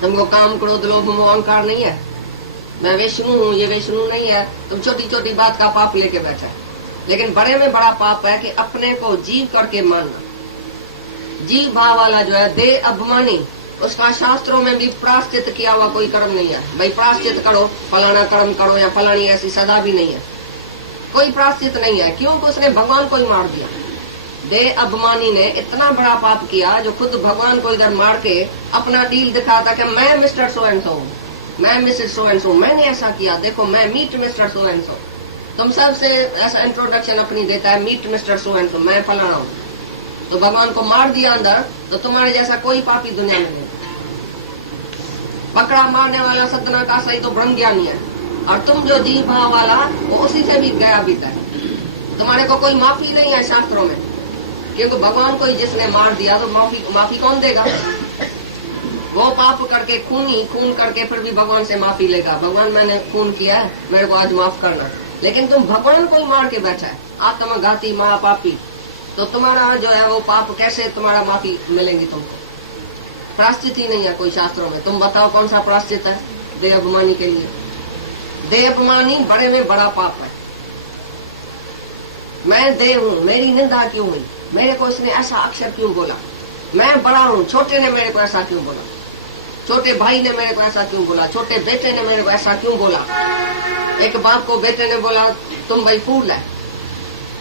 तुमको काम क्रोध लोभ मोह अहंकार नहीं है, मैं विष्णु हूँ, ये विष्णु नहीं है, तुम छोटी छोटी बात का पाप लेके बैठे। लेकिन बड़े में बड़ा पाप है कि अपने को जीव करके मानना। जीव भाव वाला जो है देह अभिमानी, उसका शास्त्रों में भी प्रायश्चित किया हुआ कोई कर्म नहीं है। भाई प्रायश्चित करो, फलाना कर्म करो या फलानी ऐसी सजा भी नहीं है, कोई प्रायश्चित नहीं है, क्योंकि उसने भगवान को ही मार दिया। देह अभिमानी ने इतना बड़ा पाप किया जो खुद भगवान को इधर मार के अपना डील दिखाता कि मैं मिस्टर सो एंड सो हूँ, मैं मिसेस सो एंड सो, मैंने ऐसा किया, देखो मैं meet mister so and so. तुम सबसे ऐसा इंट्रोडक्शन अपनी देता है, meet mister so and so, मैं फलाना हूँ। तो भगवान को मार दिया अंदर, तो तुम्हारे जैसा कोई पापी दुनिया में नहीं। पकड़ा मारने वाला सतना का सही तो ब्रह्म ज्ञानी है, और तुम जो जीव भाव वाला वो उसी से भी गया बीता है। तुम्हारे को कोई माफी नहीं है शास्त्रों में, क्योंकि भगवान को ही जिसने मार दिया तो माफी कौन देगा? वो पाप करके खून करके फिर भी भगवान से माफी लेगा, भगवान मैंने खून किया है, मेरे को आज माफ करना। लेकिन तुम भगवान को ही मार के बैठा है, आत्मघाती महापापी, तो तुम्हारा जो है वो पाप कैसे तुम्हारा माफी मिलेंगी तुमको? प्रायश्चित ही नहीं है कोई शास्त्रों में। तुम बताओ कौन सा प्रायश्चित है देह अभिमानी के लिए? देह अभिमानी बड़े में बड़ा पाप है। मैं देह हूँ, मेरी निंदा क्यों हुई, मेरे को इसने ऐसा अक्षर क्यों बोला, मैं बड़ा हूँ, छोटे ने मेरे को ऐसा क्यों बोला, छोटे भाई ने मेरे को ऐसा क्यों बोला, छोटे बेटे ने मेरे को ऐसा क्यों बोला। एक बाप को बेटे ने बोला तुम भाई फूल है,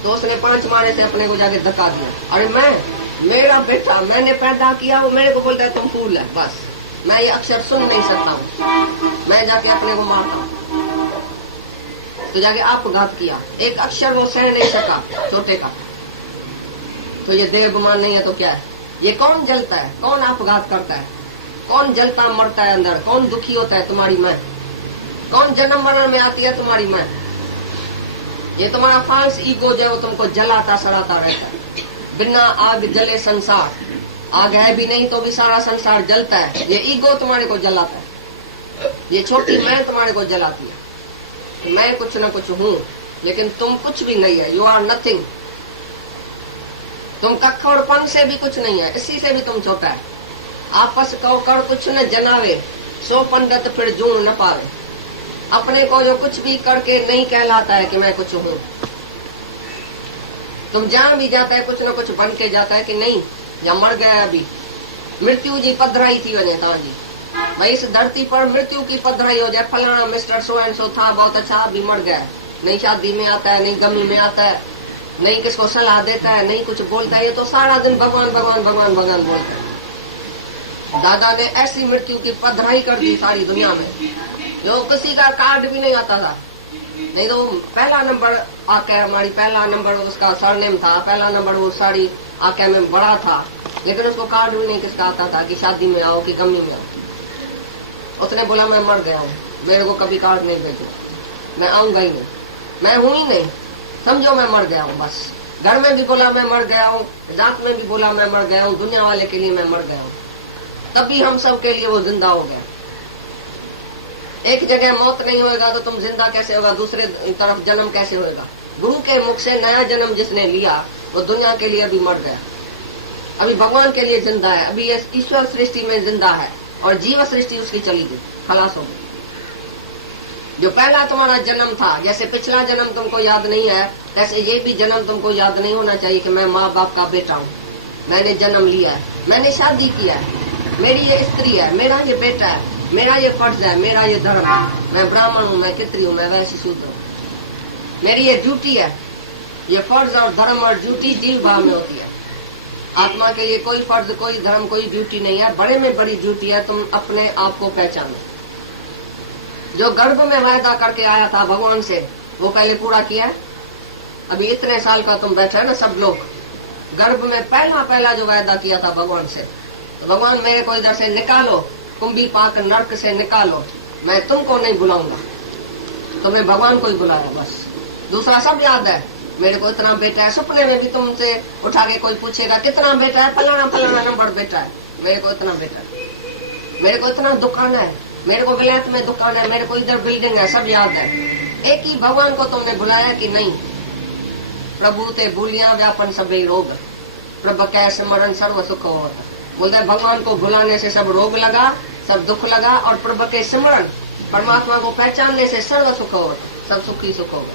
तो उसने 5 मारे से अपने को जाके धक्का दिया। अरे मेरा बेटा, मैंने पैदा किया, वो मेरे को बोलता है तुम फूल है, बस मैं ये अक्षर सुन नहीं सकता हूँ, मैं जाके अपने को मारता हूँ। तो जाके आपघात किया, एक अक्षर वो सह नहीं सका छोटे का, तो ये देह अभिमान नहीं है तो क्या है? ये कौन जलता है, कौन आपघात करता है, कौन जलता मरता है अंदर, कौन दुखी होता है? तुम्हारी माँ। कौन जन्म मरण में आती है? तुम्हारी माँ। ये तुम्हारा फाल्स ईगो जो है वो तुमको जलाता सड़ाता रहता है। बिना आग जले संसार, आग है भी नहीं तो भी सारा संसार जलता है। ये ईगो तुम्हारे को जलाता है, ये छोटी मैं तुम्हारे को जलाती है। मैं कुछ न कुछ हूँ, लेकिन तुम कुछ भी नहीं है, यू आर नथिंग। तुम कखड़पन से भी कुछ नहीं है, इसी से भी तुम छोटा है। आपस कहो कर कुछ न जनावे, सो पंडित फिर जून न पावे। अपने को जो कुछ भी करके नहीं कहलाता है कि मैं कुछ हूँ। तुम जान भी जाता है कुछ न कुछ बन के जाता है कि नहीं, या मर गया अभी मृत्यु जी पधराई थी वजह ता जी भाई इस धरती पर मृत्यु की पधराई हो जाए, फलाना मिस्टर सो एंड सो था, बहुत अच्छा, अभी मर गया, नहीं शादी में आता है, नहीं गमी में आता है, नहीं किसको सलाह देता है, नहीं कुछ बोलता है, ये तो सारा दिन भगवान भगवान भगवान भगवान बोलता है। दादा ने ऐसी मृत्यु की पधराई कर दी सारी दुनिया में, जो किसी का कार्ड भी नहीं आता था। नहीं तो पहला नंबर आके हमारी पहला नंबर उसका सरनेम था, पहला नंबर वो साड़ी आके में बड़ा था, लेकिन उसको कार्ड भी नहीं किसका आता था कि शादी में आओ कि गमी में आओ। उसने बोला मैं मर गया हूँ, मेरे को कभी कार्ड नहीं भेजो, मैं आऊंगा ही नहीं, मैं हूँ ही नहीं, समझो मैं मर गया हूँ बस। घर में भी बोला मैं मर गया हूँ, जात में भी बोला मैं मर गया हूँ, दुनिया वाले के लिए मैं मर गया हूँ, तभी हम सब के लिए वो जिंदा हो गया। एक जगह मौत नहीं होगा तो तुम जिंदा कैसे होगा, दूसरे तरफ जन्म कैसे होगा? गुरु के मुख से नया जन्म जिसने लिया वो दुनिया के लिए अभी मर गया, अभी भगवान के लिए जिंदा है, अभी ईश्वर सृष्टि में जिंदा है, और जीव सृष्टि उसकी चली गई, खलास हो गई। जो पहला तुम्हारा जन्म था, जैसे पिछला जन्म तुमको याद नहीं है, ऐसे ये भी जन्म तुमको याद नहीं होना चाहिए कि मैं माँ बाप का बेटा हूँ, मैंने जन्म लिया है, मैंने शादी किया है, मेरी ये स्त्री है, मेरा ये बेटा है, मेरा ये फर्ज है, मेरा ये धर्म है, मैं ब्राह्मण हूँ, मैं कितरी हूँ, मैं वैश्य शूद्र हूँ, मेरी ये ड्यूटी है। ये फर्ज और धर्म और ड्यूटी जीव भाव में होती है। आत्मा के लिए कोई फर्ज, कोई धर्म, कोई ड्यूटी नहीं है। बड़े में बड़ी ड्यूटी है तुम अपने आप को पहचानो। जो गर्भ में वायदा करके आया था भगवान से, वो पहले पूरा किया है। अभी इतने साल का तुम बैठे ना सब लोग, गर्भ में पहला जो वायदा किया था भगवान से, तो भगवान मेरे को इधर से निकालो, कुंभी पाक नर्क से निकालो, मैं तुमको नहीं बुलाऊंगा। तुम्हें भगवान को ही बुलाया बस, दूसरा सब याद है। मेरे को इतना बेटा है, सपने में भी तुमसे उठा के कोई पूछेगा कितना बेटा है, फलाना फलाना नंबर बेटा है, मेरे को इतना बेटा है, मेरे को इतना दुकान है, मेरे को विलायत में दुकान है, मेरे को इधर बिल्डिंग है, सब याद है। एक ही भगवान को तुमने बुलाया कि नहीं? प्रभु ते भूलिया व्यापन सभी रोग, प्रभु कै स्मरण सर्व सुख होता। बोलते भगवान को भुलाने से सब रोग लगा, सब दुख लगा, और प्रभु के सिमरन परमात्मा को पहचानने से सर्व सुख होगा, सब सुखी सुख होगा।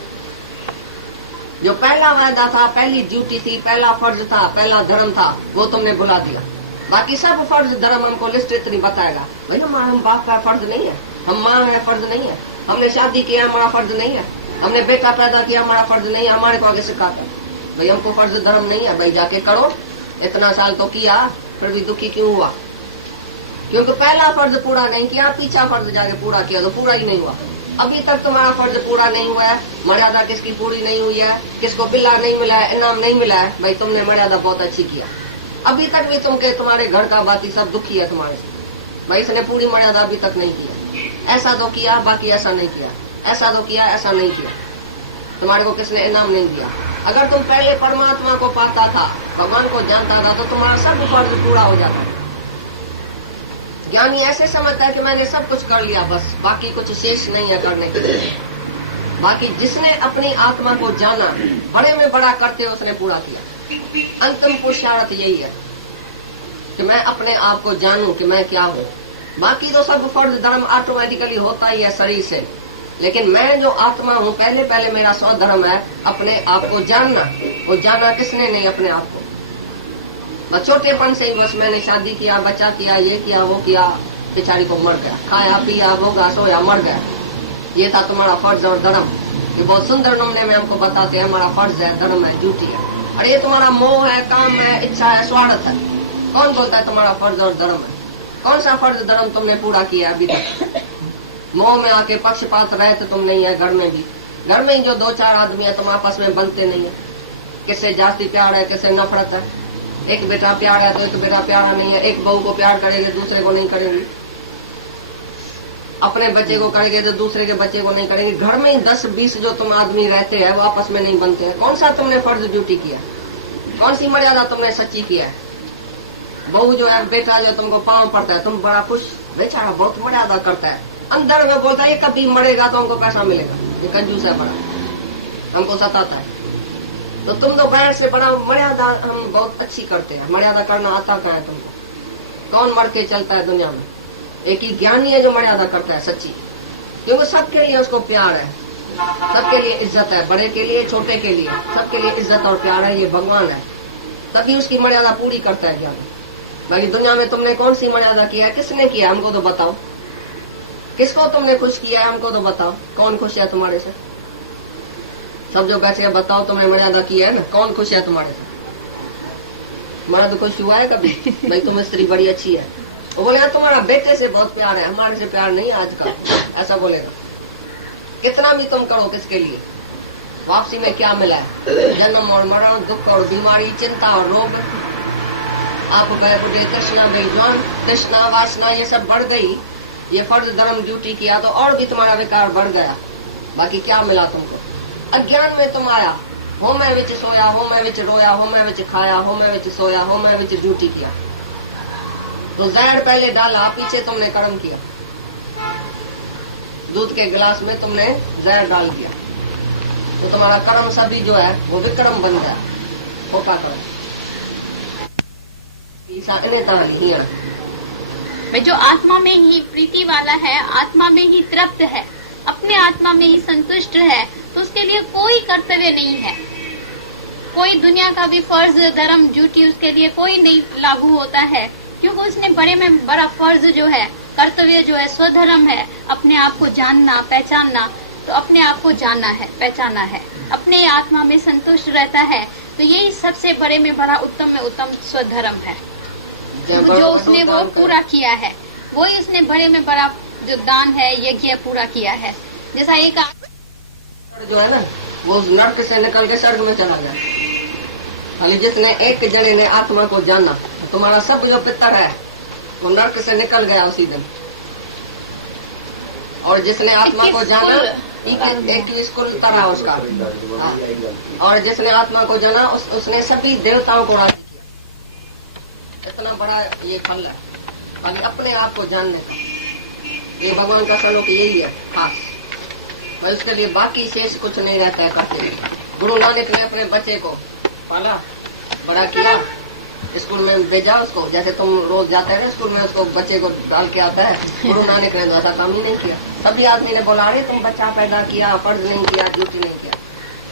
जो पहला वायदा था, पहली ड्यूटी थी, पहला फर्ज था, पहला धर्म था, वो तुमने भुला दिया। बाकी सब फर्ज धर्म हमको लिस्ट इतनी बताएगा, भैया हम बाप का फर्ज नहीं है, हम माँ है फर्ज नहीं है, हमने शादी किया हमारा फर्ज नहीं है, हमने बेटा पैदा किया हमारा फर्ज नहीं है, हमारे को आगे सिखाता भाई हमको फर्ज धर्म नहीं है, भाई जाके करो। इतना साल तो किया फिर भी दुखी क्यों हुआ? क्योंकि पहला फर्ज पूरा नहीं किया, पीछा फर्ज जाके पूरा किया तो पूरा ही नहीं हुआ। अभी तक तुम्हारा फर्ज पूरा नहीं हुआ है, मर्यादा किसकी पूरी नहीं हुई है, किसको बिल्ला नहीं मिला है, इनाम नहीं मिला है, भाई तुमने मर्यादा बहुत अच्छी किया। अभी तक भी तुम्हारे घर का बाकी सब दुखी है तुम्हारे, भाई इसने पूरी मर्यादा अभी तक नहीं किया। ऐसा तो किया, बाकी ऐसा नहीं किया, ऐसा तो किया, ऐसा नहीं किया, तुम्हारे को किसने इनाम नहीं दिया। अगर तुम पहले परमात्मा को पाता था, भगवान को जानता था, तो तुम्हारा सब फर्ज पूरा हो जाता। ज्ञानी ऐसे समझता है कि मैंने सब कुछ कर लिया, बस बाकी कुछ शेष नहीं है करने के लिए। बाकी जिसने अपनी आत्मा को जाना, बड़े में बड़ा करते उसने पूरा किया। अंतिम पुरुषार्थ यही है कि मैं अपने आप को जानूं कि मैं क्या हूँ। बाकी तो सब फर्ज धर्म ऑटोमेटिकली होता ही है शरीर से, लेकिन मैं जो आत्मा हूँ, पहले पहले मेरा स्वधर्म है अपने आप को जानना। वो जाना किसने नहीं, अपने आप को। बस छोटेपन से ही बस मैंने शादी किया, बच्चा किया, ये किया, वो किया, बेचारी को मर गया, खाया पिया भोगा सोया मर गया। ये था तुम्हारा फर्ज और धर्म। ये बहुत सुंदर नमूने में हमको बताते हैं हमारा फर्ज है, धर्म है, ड्यूटी है। और ये तुम्हारा मोह है, काम है, इच्छा है, स्वार्थ है। कौन बोलता है तुम्हारा फर्ज और धर्म है? कौन सा फर्ज धर्म तुमने पूरा किया अभी तक? मोह में आके पक्षपात रहे तो तुम नहीं है। घर में भी, घर में ही जो 2-4 आदमी है तुम आपस में बनते नहीं है। किससे जास्ती प्यार है, किससे नफरत है। एक बेटा प्यार है तो एक बेटा प्यारा नहीं है। एक बहू को प्यार करेंगे, दूसरे को नहीं करेंगे। अपने बच्चे को करेंगे तो दूसरे के बच्चे को नहीं करेंगे। घर में ही 10-20 जो तुम आदमी रहते हैं वो आपस में नहीं बनते हैं। कौन सा तुमने फर्ज ड्यूटी किया? कौन सी मर्यादा तुमने सच्ची किया है? बहू जो है, बेटा जो तुमको पाँव पड़ता है, तुम बड़ा खुश, बेचारा बहुत मर्यादा करता है। अंदर में बोलता है कभी मरेगा तो हमको पैसा मिलेगा, ये कंजूस है बड़ा, हमको सताता है। तो तुम तो बाहर से बड़ा मर्यादा हम बहुत अच्छी करते हैं। मर्यादा करना आता कहाँ है तुमको? कौन मर के चलता है दुनिया में? एक ही ज्ञानी है जो मर्यादा करता है सच्ची, क्योंकि सबके लिए उसको प्यार है, सबके लिए इज्जत है, बड़े के लिए छोटे के लिए सबके लिए इज्जत और प्यार है। ये भगवान है, तभी उसकी मर्यादा पूरी करता है ज्ञानी। बाकी दुनिया में तुमने कौन सी मर्यादा किया है? किसने किया? हमको तो बताओ। किसको तुमने खुश किया है? हमको तो बताओ। कौन खुश है तुम्हारे से? सब जो बैठे हैं बताओ, तुमने मर्यादा की है ना? कौन खुश है तुम्हारे से? हमारा तो खुश हुआ है कभी? भाई तुम स्त्री बड़ी अच्छी है, वो बोलेगा तुम्हारा बेटे से बहुत प्यार है, हमारे से प्यार नहीं आज का, ऐसा बोलेगा। कितना भी तुम करो, किसके लिए? वापसी में क्या मिला है? जन्म और मरण, दुख और बीमारी, चिंता और रोग। आप बुढ़े कृष्णा बेजवान, कृष्णा वासना ये सब बढ़ गई। ये फर्ज धर्म ड्यूटी किया तो और भी तुम्हारा विकार बढ़ गया। बाकी क्या मिला तुमको? अज्ञान में तुम आया, हो मैं विच सोया, हो मैं विच रोया, हो मैं विच खाया, हो मैं विच सोया, हो मैं विच ड्यूटी किया। तो जहर पहले डाला, पीछे तुमने कर्म किया। दूध के गिलास में तुमने जहर डाल दिया, तो तुम्हारा कर्म सभी जो है वो विक्रम बन गया, खोटा कर्म। जो आत्मा में ही प्रीति वाला है, आत्मा में ही तृप्त है, अपने आत्मा में ही संतुष्ट है, तो उसके लिए कोई कर्तव्य नहीं है। कोई दुनिया का भी फर्ज धर्म ड्यूटी उसके लिए कोई नहीं लागू होता है, क्योंकि उसने बड़े में बड़ा फर्ज जो है, कर्तव्य जो है, स्वधर्म है, अपने आप को जानना पहचानना। तो अपने आप को जानना है, पहचाना है, अपने आत्मा में संतुष्ट रहता है, तो यही सबसे बड़े में बड़ा उत्तम में उत्तम स्वधर्म है जो उसने वो पूरा किया है। वही उसने बड़े में बड़ा जो दान है, यज्ञ पूरा किया है। जैसा एक जो है ना, वो नर्क से निकल के स्वर्ग में चला गया। खाली जिसने एक जने ने आत्मा को जाना, तुम्हारा सब जो पितर है वो नर्क से निकल गया उसी दिन। और जिसने आत्मा को जाना, एक स्कूल तरह उसका। और जिसने आत्मा को जाना उसने सभी देवताओं को राजी किया। इतना बड़ा ये फल है अभी अपने आप को जानने का। ये भगवान का स्वरूप यही है खास। भाई उसके लिए बाकी शेष कुछ नहीं रहता है करते। गुरु नानक ने अपने बच्चे को पाला, बड़ा किया, स्कूल में भेजा उसको, जैसे तुम रोज जाते हैं ना स्कूल में, उसको बच्चे को डाल के आता है। गुरु नानक ने ऐसा काम ही नहीं किया। सभी आदमी ने बोला अरे तुम बच्चा पैदा किया, फर्ज नहीं किया, ड्यूटी नहीं किया।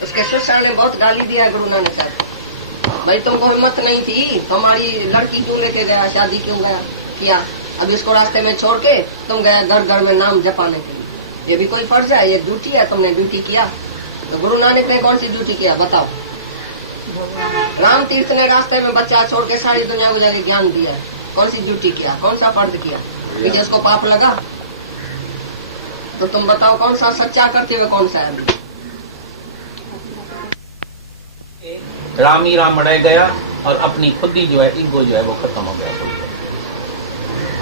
उसके ससुर ने बहुत गाली दिया गुरु नानक साहब, भाई तुमको हिम्मत नहीं थी, तुम्हारी लड़की क्यों लेके गया, शादी क्यों गया किया, अब इसको रास्ते में छोड़ के तुम गया घर घर में नाम जपाने के लिए, ये भी कोई फर्ज है, ये ड्यूटी है, तुमने ड्यूटी किया। तो गुरु नानक ने कौन सी ड्यूटी किया बताओ? राम तीर्थ ने रास्ते में बच्चा छोड़ के सारी दुनिया को जाके ज्ञान दिया है, कौन सी ड्यूटी किया, कौन सा फर्ज किया? जिसको पाप लगा तो तुम बताओ कौन सा सच्चा करते हुए कौन सा है? अभी राम ही राम रह गया और अपनी खुद ही जो है ईगो जो है वो खत्म हो गया।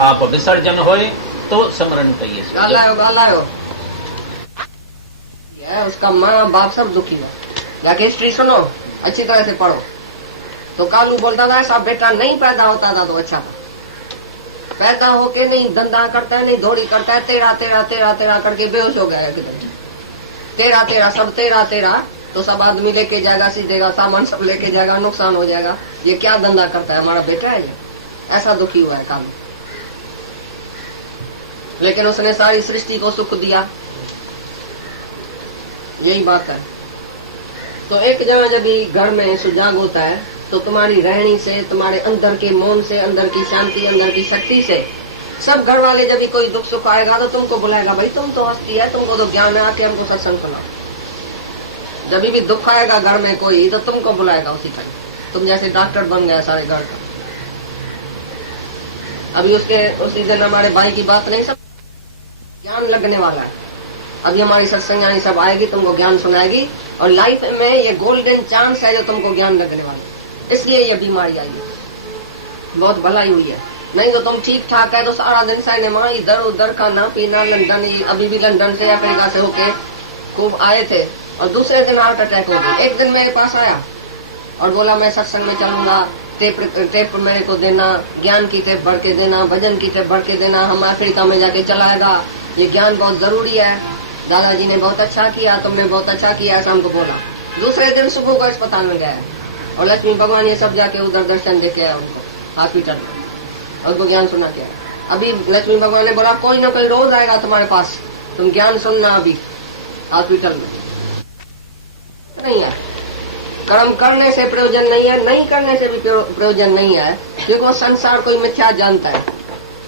आप विसर्जन होए तो स्मरण करिए। गालायो उसका माँ बाप सब दुखी है। जाके हिस्ट्री सुनो, अच्छी तरह से पढ़ो। तो कालू बोलता था ऐसा बेटा नहीं पैदा होता था तो अच्छा था, पैदा होके नहीं धंधा करता है, नहीं दौड़ी करता है, तेरा तेरा तेरा तेरा करके बेहोश हो गया किधर। तेरा तेरा सब तेरा तेरा, तो सब आदमी लेके जाएगा, सीधेगा, सामान सब लेके जाएगा, नुकसान हो जाएगा। ये क्या धंधा करता है, हमारा बेटा है ये, ऐसा दुखी हुआ है कालू। लेकिन उसने सारी सृष्टि को सुख दिया, यही बात है। तो एक जगह जब भी घर में सुजाग होता है तो तुम्हारी रहनी से, तुम्हारे अंदर के मौन से, अंदर की शांति, अंदर की शक्ति से सब घर वाले जब भी कोई दुख सुख आएगा तो तुमको बुलाएगा, भाई तुम तो हस्ती है, तुमको तो ज्ञान है, आके हमको सत्संग सुनाओ। जब भी दुख आएगा घर में कोई तो तुमको बुलाएगा उसी टाइम, तुम जैसे डॉक्टर बन गया सारे घर का। अभी उसी दिन हमारे भाई की बात नहीं, सब ज्ञान लगने वाला है। अभी हमारी सत्संगानी सब आएगी, तुमको ज्ञान सुनाएगी, और लाइफ में ये गोल्डन चांस है जो तुमको ज्ञान लगने वाला है। इसलिए ये बीमारी आई है, बहुत भलाई हुई है। नहीं तो तुम ठीक ठाक है तो सारा दिन सिनेमा, इधर उधर खाना पीना, लंदन, अभी भी लंदन से अफ्रीका से होके खूब आए थे, और दूसरे दिन हार्ट अटैक हो गया। एक दिन मेरे पास आया और बोला मैं सत्संग में चलूंगा, टेप मेरे को देना, ज्ञान की टेप भर के देना, भजन की टेप भर के देना, हम अफ्रीका में जाके चलाएगा, ये ज्ञान बहुत जरूरी है। दादाजी ने बहुत अच्छा किया, तुमने बहुत अच्छा किया, ऐसा हमको बोला। दूसरे दिन सुबह को अस्पताल में गया और लक्ष्मी भगवान ये सब जाके उधर दर्शन देके आया उनको हॉस्पिटल में, और उनको ज्ञान सुना के आया। अभी लक्ष्मी भगवान ने बोला कोई ना कोई रोज आएगा तुम्हारे पास, तुम ज्ञान सुनना अभी हॉस्पिटल में। नहीं है, कर्म करने से प्रयोजन नहीं है, नहीं करने से भी प्रयोजन नहीं है, क्योंकि वो संसार कोई मिथ्या जानता है।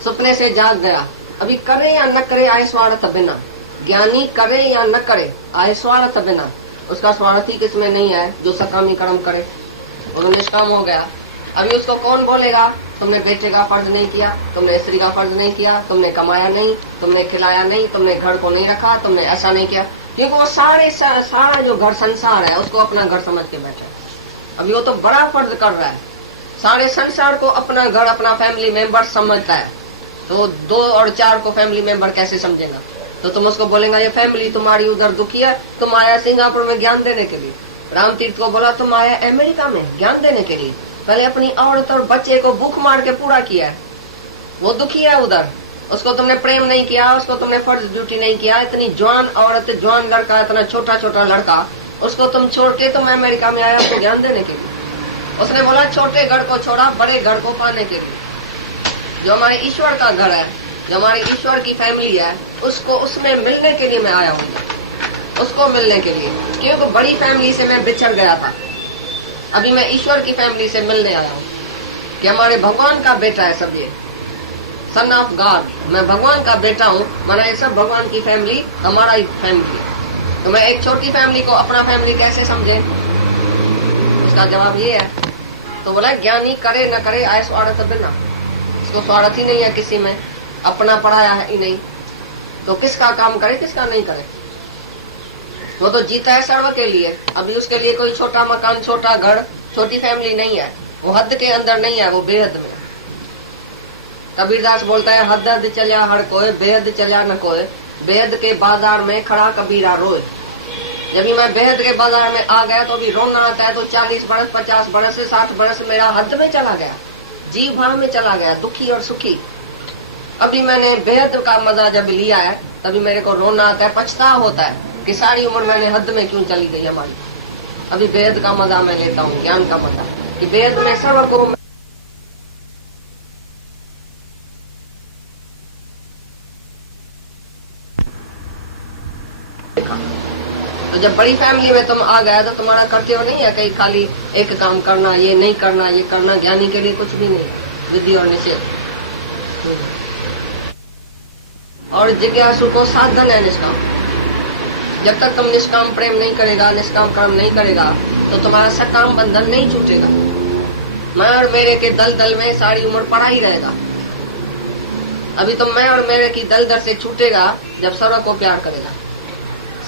सपने से जाग गया, अभी करे या न करे आए स्वार्थ बिना, ज्ञानी करे या न करे आए स्वार्थ बिना, उसका स्वार्थ ही किसमें नहीं है जो सकामी कर्म करे, वो निष्काम हो गया। अभी उसको कौन बोलेगा तुमने बेटे का फर्ज नहीं किया, तुमने स्त्री का फर्ज नहीं किया, तुमने कमाया नहीं, तुमने खिलाया नहीं, तुमने घर को नहीं रखा, तुमने ऐसा नहीं किया, क्योंकि वो सारा जो घर संसार है उसको अपना घर समझ के बैठे। अभी वो तो बड़ा फर्ज कर रहा है, सारे संसार को अपना घर, अपना फैमिली मेंबर समझता है, तो 2 और 4 को फैमिली मेंबर कैसे समझेगा? तो तुम उसको बोलेगा ये फैमिली तुम्हारी उधर दुखी है, तुम आया सिंगापुर में ज्ञान देने के लिए। राम तीर्थ को बोला तुम आया अमेरिका में ज्ञान देने के लिए, पहले अपनी औरत और बच्चे को भूख मार के पूरा किया है, वो दुखी है उधर, उसको तुमने प्रेम नहीं किया, उसको तुमने फर्ज ड्यूटी नहीं किया। इतनी जवान औरत, जवान लड़का, इतना छोटा छोटा लड़का, उसको तुम छोड़ के तुम अमेरिका में आया उसको ज्ञान देने के लिए। उसने बोला छोटे घर को छोड़ा बड़े घर को पाने के लिए। जो हमारे ईश्वर का घर है, जो हमारे ईश्वर की फैमिली है, उसको उसमें मिलने के लिए मैं आया हूँ, उसको मिलने के लिए, क्योंकि बड़ी फैमिली से मैं बिछड़ गया था। अभी मैं ईश्वर की फैमिली से मिलने आया हूँ कि हमारे भगवान का बेटा है सब, ये सन ऑफ गॉड, मैं भगवान का बेटा हूँ, माना ये सब भगवान की फैमिली हमारा ही फैमिली है। तो मैं एक छोटी फैमिली को अपना फैमिली कैसे समझे? उसका जवाब ये है। तो बोला ज्ञानी करे न करे आय स्वार्थ बिना, इसको स्वार्थ ही नहीं है किसी में, अपना पढ़ाया है ही नहीं, तो किसका काम करे किसका नहीं करे। वो तो जीता है सर्व के लिए। अभी उसके लिए कोई छोटा मकान, छोटा घर, छोटी फैमिली नहीं है, वो हद के अंदर नहीं है, वो बेहद में। कबीरदास बोलता है हद हद चलिया हर कोई, बेहद चलिया न कोई, बेहद के बाजार में खड़ा कबीरा रोए। जब भी मैं बेहद के बाजार में आ गया तो अभी रोना आता है, तो 40 बरस 50 बरस 60 बरस मेरा हद में चला गया, जीव भाव में चला गया, दुखी और सुखी। अभी मैंने बेहद का मजा जब लिया है तभी मेरे को रोना आता है, पछतावा होता है कि सारी उम्र मैंने हद में क्यों चली गई हमारी। अभी बेहद का मजा मैं लेता हूँ, ज्ञान का मजा, कि बेहद में सर्व को देखा। तो जब बड़ी फैमिली में तुम आ गए तो तुम्हारा कर्तव्य नहीं है कहीं खाली एक काम करना, ये नहीं करना, ये करना। ज्ञानी के लिए कुछ भी नहीं है, विधि और निषेध। और जिज्ञासु को साधन है निष्काम। जब तक तुम निष्काम प्रेम नहीं करेगा, निष्काम कर्म नहीं करेगा, तो तुम्हारा सकाम बंधन नहीं छूटेगा। मैं और मेरे के दल में सारी उम्र पड़ा ही रहेगा। अभी तो मैं और मेरे की दल से छूटेगा जब सर्व को प्यार करेगा,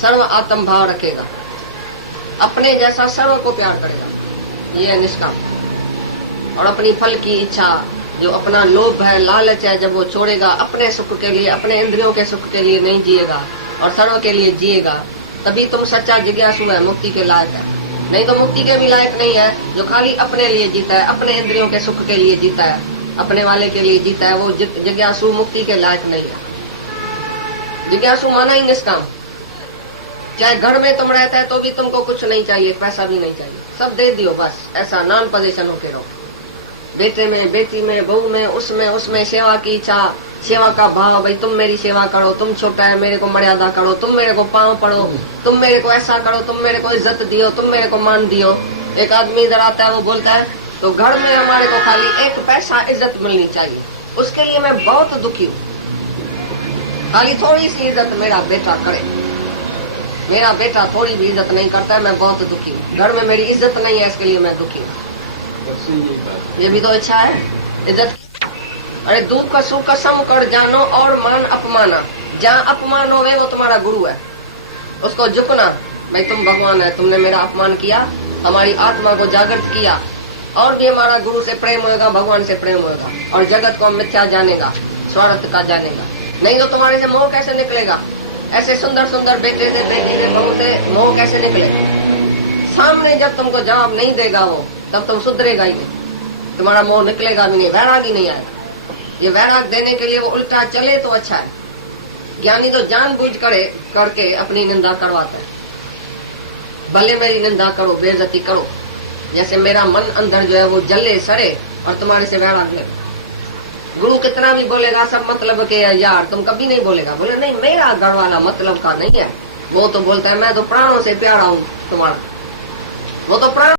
सर्व आत्म भाव रखेगा, अपने जैसा सर्व को प्यार करेगा। ये है निष्काम। और अपनी फल की इच्छा, जो अपना लोभ है, लालच है, जब वो छोड़ेगा, अपने सुख के लिए, अपने इंद्रियों के सुख के लिए नहीं जिएगा और सर्व के लिए जिएगा, तभी तुम सच्चा जिज्ञासु है, मुक्ति के लायक है। नहीं तो मुक्ति के भी लायक नहीं है। जो खाली अपने लिए जीता है, अपने इंद्रियों के सुख के लिए जीता है, अपने वाले के लिए जीता है, वो जिज्ञासु मुक्ति के लायक नहीं है। जिज्ञासु माना ही निष्काम। चाहे घर में तुम रहता है तो भी तुमको कुछ नहीं चाहिए, पैसा भी नहीं चाहिए, सब दे दियो बस, ऐसा नॉन पोजीशन होके रहो। बेटे में, बेटी में, बहू में, उसमें सेवा की इच्छा, सेवा का भाव, भाई तुम मेरी सेवा करो, तुम छोटा है मेरे को मर्यादा करो, तुम मेरे को पाँव पड़ो, तुम मेरे को ऐसा करो, तुम मेरे को इज्जत दियो, तुम मेरे को मान दियो। एक आदमी इधर आता है, वो बोलता है तो घर में हमारे को खाली एक पैसा इज्जत मिलनी चाहिए, उसके लिए मैं बहुत दुखी हूँ। खाली थोड़ी सी इज्जत मेरा बेटा करे, मेरा बेटा थोड़ी भी इज्जत नहीं करता है, मैं बहुत दुखी हूँ। घर में मेरी इज्जत नहीं है, इसके लिए मैं दुखी हूँ। ये भी तो अच्छा है, इज्जत। अरे दुख का सुख का सम कर जानो और मान अपमाना। जहाँ अपमान होवे वो तुम्हारा गुरु है, उसको झुकना। भाई तुम भगवान है, तुमने मेरा अपमान किया, हमारी आत्मा को जागृत किया, और भी हमारा गुरु से प्रेम होगा, भगवान से प्रेम होगा, और जगत को मिथ्या जानेगा, स्वार्थ का जानेगा। नहीं तो तुम्हारे से मोह कैसे निकलेगा? ऐसे सुंदर सुंदर बेटे से, बेटी से, बहू से मोह कैसे निकलेगा? सामने जब तुमको जवाब नहीं देगा वो, तब तुम सुधरेगा ही नहीं, तुम्हारा मोह निकलेगा भी नहीं, वैराग ही नहीं आएगा। ये वैराग देने के लिए वो उल्टा चले तो अच्छा है। ज्ञानी तो जानबूझ करके अपनी निंदा करवाता है। भले मेरी निंदा करो, बेइज्जती करो, जैसे मेरा मन अंदर जो है वो जले सड़े और तुम्हारे से वैराग ले। गुरु कितना भी बोलेगा सब मतलब के यार, तुम कभी नहीं बोलेगा। बोले नहीं, मेरा घर वाला मतलब का नहीं है। वो तो बोलता है मैं तो प्राणों से प्यारा हूँ तुम्हारा, वो तो प्राण